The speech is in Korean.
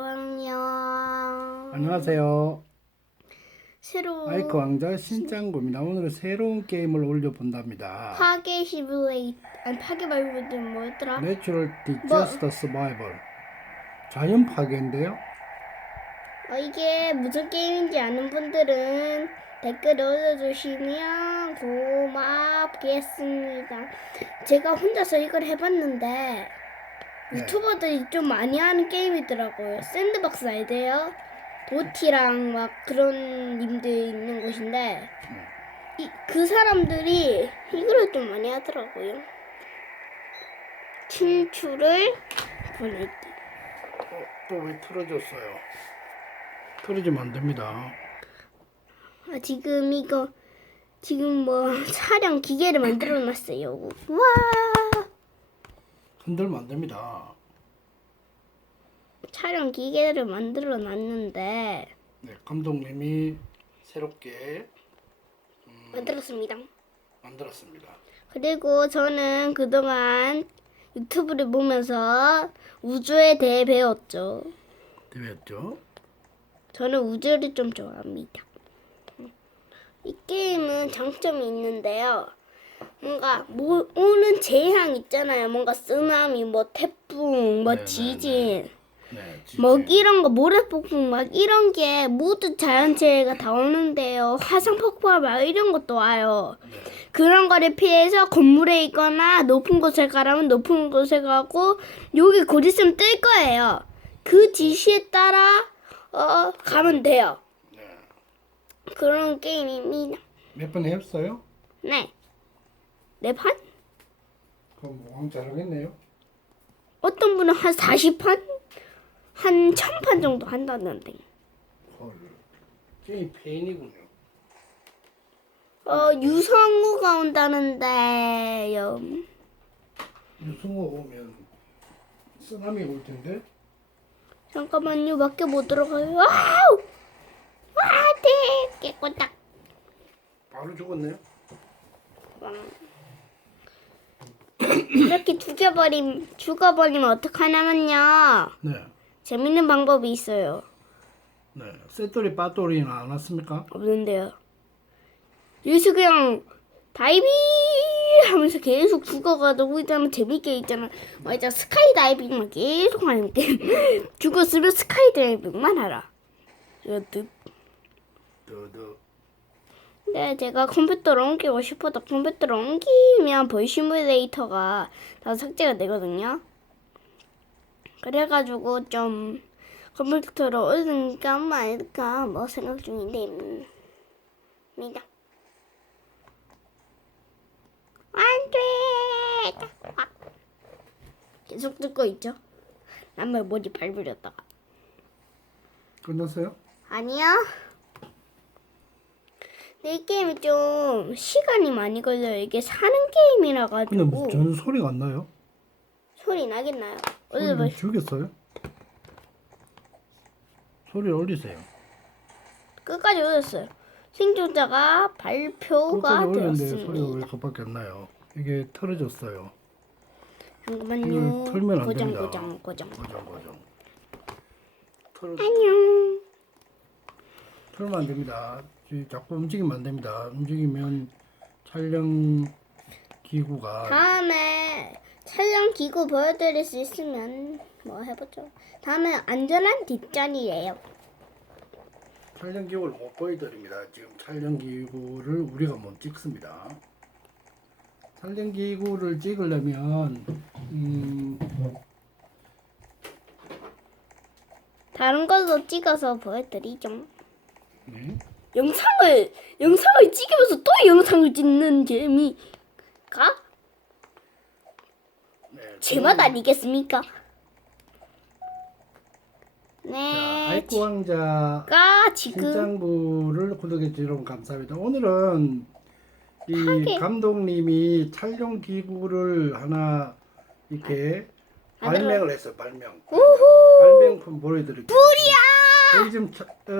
안녕. 안녕하세요. 새로운 아이크 왕자 신짱구입니다. 오늘은 새로운 게임을 올려본답니다. 파괴 시뮬레이터 아니 파괴 말고 뭐였더라? 내추럴 디자스터 서바이벌. 자연 파괴인데요. 어, 이게 무슨 게임인지 아는 분들은 댓글 올려주시면 고맙겠습니다. 제가 혼자서 이걸 해봤는데 네. 유튜버들이 좀 많이 하는 게임이더라고요. 샌드박스 알대요? 도티랑 막 그런 님들 있는 곳인데 이, 그 사람들이 이거를 좀 많이 하더라고요. 친추를 보낼게. 또왜 틀어졌어요? 틀어지면 안 됩니다. 아, 지금 이거 지금 뭐 촬영 기계를 만들어 놨어요. 와! 흔들면 안 됩니다. 촬영 기계를 만들어 놨는데 네, 감독님이 새롭게 만들었습니다. 만들었습니다. 그리고 저는 그동안 유튜브를 보면서 우주에 대해 배웠죠. 되었죠? 저는 우주를 좀 좋아합니다. 이 게임은 장점이 있는데요. 뭔가 뭐 오는 재앙 있잖아요. 뭔가 쓰나미, 뭐 태풍, 뭐 네네네. 지진. 네, 뭐 이런 거 모래폭풍 막 이런 게 모두 자연재해가 다 오는데요. 화산 폭발 막 이런 것도 와요. 그런 거를 피해서 건물에 있거나 높은 곳에 가라면 높은 곳에 가고 여기 곧 있으면 뜰 거예요. 그 지시에 따라 어 가면 돼요. 네. 그런 게임입니다. 몇 번 했어요? 네. 네 판? 그럼 왕 잘하겠네요. 어떤 분은 한 40판? 한 1000판 정도 한다는데. 헐. 게임 페인이군요. 어, 유성우가 온다는데요. 유승호 오면 쓰나미 올 텐데. 잠깐만요, 밖에 못 들어가요. 와우! 와, 네, 깨꼬딱. 바로 죽었네요. 이렇게 죽여버림, 죽어버리면 어떡하냐면요. 네. 재밌는 방법이 있어요. 네. 쇳돌이 빠돌이는 안 왔습니까? 없는데요. 여기서 그냥 다이빙 하면서 계속 죽어가지고 있잖아 재밌게 있잖아 막 이제 스카이 다이빙만 계속 하는 게 죽었으면 스카이 다이빙만 하라. 이렇듯. 더 더. 네, 제가 컴퓨터로 옮기고 싶어도 컴퓨터로 옮기면 보이 시뮬레이터가 다 삭제가 되거든요. 그래가지고 좀 컴퓨터로 올릴까 말까 뭐 생각 중인데, 입니다. 안 돼! 아. 계속 듣고 있죠? 남의 머리 밟으렸다가. 끝났어요? 아니요. 근데 이 게임이 좀 시간이 많이 걸려요. 이게 사는 게임이라 근데 가지고 뭐 저는 소리가 안 나요. 소리 나겠나요? 올려 소리를 봐. 죽였어요? 소리를 올리세요. 끝까지 올렸어요. 생존자가 발표가 끝까지 올렸는데 소리가 되었습니다. 왜 그밖에 안 나요? 이게 틀어졌어요. 잠깐만요. 털면 안 고정 됩니다. 고정 고정. 고정 고정. 틀 안녕. 틀면 안 됩니다. 이 자꾸 움직이면 안 됩니다. 움직이면 촬영 기구가 다음에 촬영 기구 보여드릴 수 있으면 뭐 해보죠. 다음에 안전한 뒷자리예요. 촬영 기구를 못 보여드립니다. 지금 촬영 기구를 우리가 못 찍습니다. 촬영 기구를 찍으려면 음, 다른 걸로 찍어서 보여드리죠. 네. 영상을 영상을 찍으면서 또 영상을 찍는 재미가 네. 제맛 아니겠습니까? 자, 네, 아이쿠 왕자 가 지금 신장부를 구독해 주셔서 감사합니다. 오늘은 이 하게. 감독님이 촬영 기구를 하나 이렇게 만들어- 발명을 했어요. 발명. 우후 발명품 보여드릴게요. 뿌리야. 지금 차- 어,